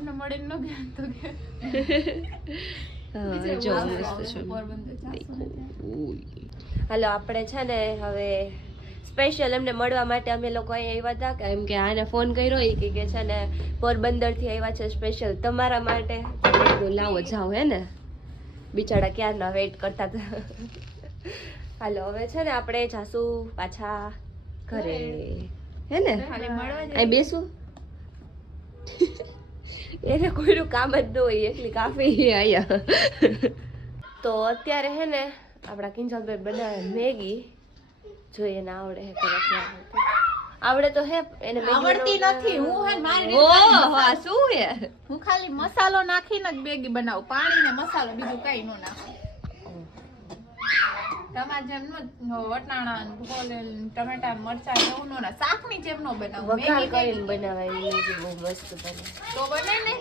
અમને મળે ન ગયા તો કે જો મસ્ત છે. હાલો આપણે છે ને હવે સ્પેશિયલ એમને મળવા માટે અમે લોકો અહીંયા આવ્યા હતા કેમ કે આને ફોન કર્યો એ કે છે ને પોરબંદર થી આવ્યા છે સ્પેશિયલ તમારા માટે. લાવો જાઓ હે ને બિચારા ક્યારના વેઇટ કરતા હતા. હાલો હવે છે ને આપણે જાસુ પાછા ઘરે હે ને અહીં બેસું. એને કોઈનું કામ જ ન હોય એકલી કાફી અહીંયા. તો અત્યારે હે ને આપણા કિંજલભાઈ બનાવે મેગી. જોઈએ ને આવડે હે આવડે તો હે એને આવડતી નથી. હું હે મારી ઓહો શું હે હું ખાલી મસાલો નાખીને જ મેગી બનાવું. પાણી ને મસાલો બીજું કઈ ન નાખું. તમારે જેમ વટાણા ટમેટા મરચા એવું નો ના શાક ની જેમ નો બનાવું. વઘાર કરીને બનાવાય મેગી બહુ મસ્ત બને. તો બને